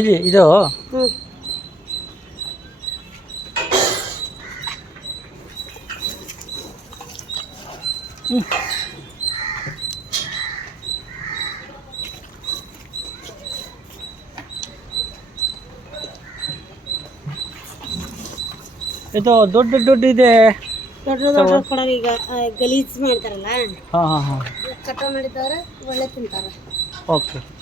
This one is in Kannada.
ಇದು ಹ್ಞೂ ಇದು ದೊಡ್ಡ ಇದೆ. ದೊಡ್ಡ ಕೊಡೋರು ಈಗ ಗಲೀಜ್ ಮಾಡ್ತಾರಲ್ಲ, ಹಾಂ ಹಾಂ ಹಾಂ ಕಟಾವ್ ಮಾಡಿದವ್ರೆ ಒಳ್ಳೆ ತಿಂತಾರೆ. ಓಕೆ.